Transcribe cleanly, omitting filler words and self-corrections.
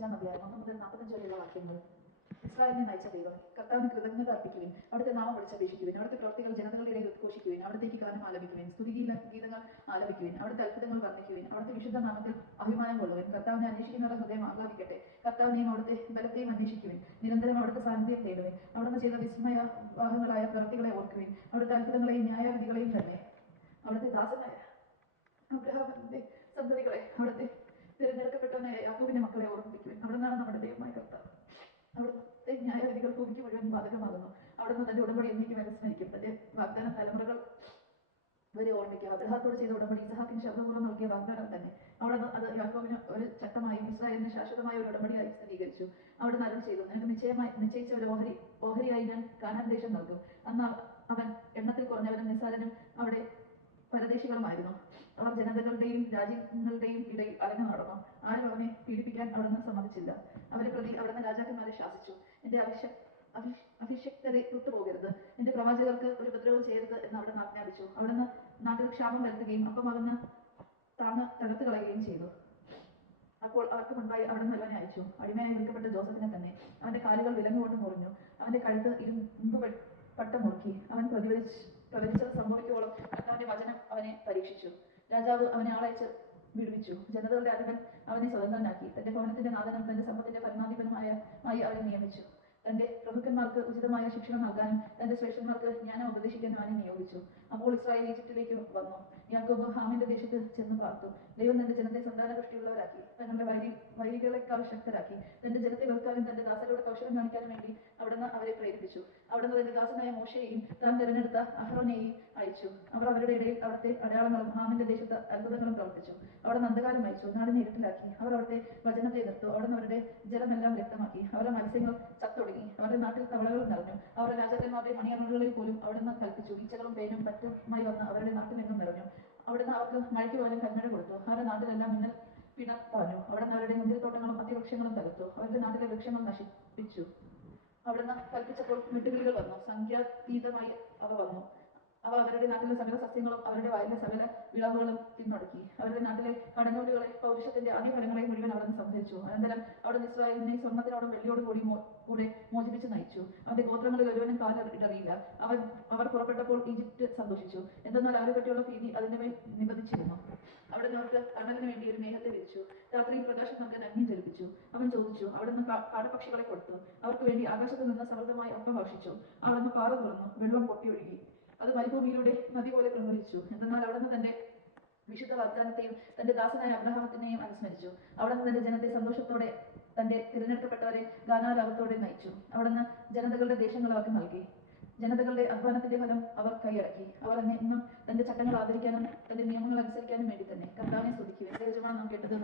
35-ാം അധ്യായം 1 മുതൽ 45 വരെയുള്ള വാക്യങ്ങൾ. ഇസ്രായേലിനെ നയിച്ച ദൈവം, കർത്താവിന് കൃതജ്ഞത അർപ്പിക്കുവിൻ, അവിടുത്തെ നാമം വിളിച്ചപേക്ഷിക്കുവിൻ, അവിടുത്തെ പ്രവൃത്തികൾ ജനതകളുടെ ഇടയിൽ ഉദ്ഘോഷിക്കുവിൻ, അവിടത്തേക്ക് ഗാനം ആലപിക്കുവിൻ, ഗീതങ്ങൾ ആലപിക്കുവിൻ, അവിടുത്തെ അത്ഭുതങ്ങൾ വർണ്ണിക്കുവിൻ, അവിടുത്തെ വിശുദ്ധ നാമത്തിൽ അഭിമാനം കൊള്ളുവിൻ. കർത്താവിനെ അന്വേഷിക്കുന്നവരുടെ ഹൃദയം ആഹ്ലാദിക്കട്ടെ. കർത്താവിനെയും അവിടുത്തെ ബലത്തെയും അന്വേഷിക്കുവിൻ, നിരന്തരം അവിടുത്തെ സാന്നിധ്യം തേടുവിൻ. അവിടുന്ന് ചെയ്ത വിസ്മയവാഹങ്ങളായ പ്രവൃത്തികളെ ഓർക്കുവിൻ, അവിടുത്തെ അത്ഭുതങ്ങളെയും ന്യായവിധികളെയും തന്നെ. അവിടുത്തെ ദാസനായ അബ്രഹാമിന്റെ സന്തതികളെ, അവിടുത്തെ തിരഞ്ഞെടുക്കപ്പെട്ടവനായ യാക്കോബിന്റെ മക്കളെ ഓർമ്മിപ്പിക്കുവിൻ. അവിടുന്നാണ് നമ്മുടെ ദൈവമായ കർത്താവ്. അവിടുത്തെ ന്യായവിധികൾ ഭൂമിക്ക് മുഴുവൻ ബാധകമാകുന്നു. അവിടുന്ന് തന്റെ ഉടമ്പടി എന്നേക്കും വിസ്മരിക്കും, തന്റെ വാഗ്ദാനം തലമുറകൾ വരെ ഓർമ്മിക്കുക. അബ്രഹാത്തോട് ചെയ്ത ഉടമ്പടി, ഇസഹാക്കിന് ശബ്ദപൂർവ്വം നൽകിയ വാഗ്ദാനം തന്നെ. അവിടുന്ന് അത് യാക്കോബിന് ഒരു ചട്ടമായും ഇസ്രായേലിന് ശാശ്വതമായ ഒരു ഉടമ്പടിയായി സ്ഥിരീകരിച്ചു. അവിടുന്ന് അരുളി ചെയ്തു, നിനക്ക് നിശ്ചയിച്ച ഒരു ഓഹരിയായി ഞാൻ കാനാൻ ദേശം നൽകും. അന്ന് അവൻ എണ്ണത്തിൽ കുറഞ്ഞവനും നിസ്സാരനും അവിടെ പരദേശികളുമായിരുന്നു. അവർ ജനതകളുടെയും രാജ്യങ്ങളുടെയും ഇടയിൽ അലഞ്ഞു നടന്നു. ആരും അവനെ പീഡിപ്പിക്കാൻ അവിടുന്ന് സമ്മതിച്ചില്ല. അവരെ പ്രതി അവിടുന്ന് രാജാക്കന്മാരെ ശാസിച്ചു. എന്റെ അഭിഷക്തരെ വിട്ടുപോകരുത്, എന്റെ പ്രവാചകർക്ക് ഒരു ഉപദ്രവം ചെയ്യരുത് എന്ന് അവിടുന്ന് ആജ്ഞാപിച്ചു. അവിടുന്ന് നാട്ടിൽ ക്ഷാമം വരുത്തുകയും അപ്പമകന്ന് തകർത്ത് കളയുകയും ചെയ്തു. അപ്പോൾ അവർക്ക് മുൻപായി അവിടുന്ന് ഒരുവനെ അയച്ചു, അടിമയായി വിൽക്കപ്പെട്ട ജോസഫിനെ തന്നെ. അവന്റെ കാലുകൾ വിലങ്ങുകൊണ്ട് മുറിഞ്ഞു, അവന്റെ കഴുത്ത് ഇരുമ്പ് പട്ടം മുറുക്കി. അവൻ പ്രവചിച്ചത് സംഭവിക്കുവോളം കർത്താവിന്റെ വചനം അവനെ പരീക്ഷിച്ചു. രാജാവ് അവനെ ആളയച്ച് വിടുവിച്ചു. ജനതകളുടെ അധിപൻ അവനെ സ്വതന്ത്രനാക്കി. തന്റെ ഭവനത്തിന്റെ നാഥനും തന്റെ സമ്പത്തിന്റെ ഭരണാധിപനുമായി അവനെ നിയമിച്ചു. തന്റെ പ്രഭുക്കന്മാർക്ക് ഉചിതമായ ശിക്ഷണം നൽകാനും തന്റെ ശ്രേഷ്ഠന്മാർക്ക് ജ്ഞാനം ഉപദേശിക്കാനും അവനെ നിയോഗിച്ചു. അപ്പോൾ ഇസ്രായേൽ ഈജിപ്തിലേക്ക് വന്നു. യാക്കോബ് ഹാമിന്റെ ദേശത്ത് ചെന്ന് പാർത്തു. ദൈവം തന്റെ ജനത്തെ സന്താനപുഷ്ടിയുള്ളവരാക്കി, തങ്ങളുടെ വൈരികളെക്കാൾ ശക്തരാക്കി. തന്റെ ജനത്തെ വെറുക്കാനും തന്റെ ദാസരോട് കൗശലം കാണിക്കാനും വേണ്ടി അവിടുന്ന് അവരെ പ്രേരിപ്പിച്ചു. അവിടുന്ന് തന്റെ ദാസനായ മോശയെയും താൻ തിരഞ്ഞെടുത്ത അഹ്റോനെയും അയച്ചു. അവർ അവരുടെ ഇടയിൽ അവിടുത്തെ അടയാളങ്ങളും ഹാമിന്റെ ദേശത്ത് അത്ഭുതങ്ങളും പ്രവർത്തിച്ചു. അവിടുന്ന് അന്ധകാരം അയച്ചു, നാടിനെ ഇരുട്ടിലാക്കി. അവർ അവിടുത്തെ വചനത്തെ എതിർത്തു. അവിടുന്ന് അവരുടെ ജലമെല്ലാം വ്യക്തമാക്കി. അവരുടെ മത്സ്യങ്ങൾ ചത്തൊടുങ്ങി. അവരുടെ നാട്ടിൽ തവളകൾ നിറഞ്ഞു. അവരുടെ രാജാക്കന്മാരുടെ മണിയറകളിൽ പോലും അവിടുന്ന് കൽപ്പിച്ചു. ഈച്ചകളും പേനും പറ്റുമായി വന്ന് അവരുടെ നാട്ടിലെങ്ങും നിറഞ്ഞു. അവിടുന്ന് അവർക്ക് മഴയ്ക്ക് പോലും കന്മഴ കൊടുത്തു. അവരുടെ നാട്ടിലെല്ലാം മിന്നൽ പിണർ പാഞ്ഞു. അവിടുന്ന് അവരുടെ മുന്തിരിത്തോട്ടങ്ങളും അത്തിവൃക്ഷങ്ങളും തകർത്തു. അവരുടെ നാട്ടിലെ വൃക്ഷങ്ങൾ നശിപ്പിച്ചു. അവിടുന്ന് കൽപ്പിച്ചപ്പോൾ വെട്ടുകിളികൾ വന്നു, സംഖ്യാതീതമായി അവ വന്നു. അവ അവരുടെ നാട്ടിലെ സകല സസ്യങ്ങളും അവരുടെ വയലിലെ സകല വിളവുകളും തിന്നൊടുക്കി. അവരുടെ നാട്ടിലെ കടന്നൂലുകളെ, പൗരുഷത്തിന്റെ ആദ്യ ഫലങ്ങളെ മുഴുവൻ അവിടുന്ന് സംഭരിച്ചു. അനന്തരം അവിടുന്ന് ഇസ്രായേലിനെ സ്വർണ്ണത്തിനോടും വെള്ളിയോടും കൂടെ മോചിപ്പിച്ച് നയിച്ചു. അവന്റെ ഗോത്രങ്ങളിൽ ഒരുവനും കാലിടറിയില്ല. അവർ പുറപ്പെട്ടപ്പോൾ ഈജിപ്റ്റ് സന്തോഷിച്ചു, എന്തെന്നാൽ അവരെ പറ്റിയുള്ള ഭീതി അതിന്റെ മേൽ നിബന്ധിച്ചിരുന്നു. അവിടുന്ന് അവർക്ക് കടലിന് വേണ്ടി ഒരു മേഘത്തെ വിരിച്ചു, രാത്രിയിൽ പ്രകാശം നൽകാൻ അഗ്നി ജ്വലിപ്പിച്ചു. അവൻ ചോദിച്ചു, അവിടുന്ന് കാടപ്പക്ഷികളെ കൊടുത്തു. അവർക്ക് വേണ്ടി ആകാശത്ത് നിന്ന് സമൃദ്ധമായി അപ്പം ഭക്ഷിച്ചു. അവിടുന്ന് പാറ തുറന്നു, വെള്ളം പൊട്ടിയൊഴുകി. അത് മരുഭൂമിയിലൂടെ നദി പോലെ പ്രവഹിച്ചു. എന്തെന്നാൽ അവിടുന്ന് തന്റെ വിശുദ്ധ വാഗ്ദാനത്തെയും തന്റെ ദാസനായ അബ്രഹാമത്തിനെയും അനുസ്മരിച്ചു. അവിടുന്ന് തന്റെ ജനത്തെ സന്തോഷത്തോടെ, തന്റെ തിരഞ്ഞെടുക്കപ്പെട്ടവരെ ഗാനാലാപത്തോടെ നയിച്ചു. അവിടുന്ന് ജനതകളുടെ ദേശങ്ങൾ അവർക്ക് നൽകി. ജനതകളുടെ അധ്വാനത്തിന്റെ ഫലം അവർ കൈയടക്കി. അവർ എന്നും തന്റെ ചട്ടങ്ങൾ ആദരിക്കാനും തന്റെ നിയമങ്ങൾ അനുസരിക്കാനും വേണ്ടി തന്നെ. കർത്താവിനെ സ്തുതിക്കുവിൻ. യജമാനൻ നാം കേട്ടത്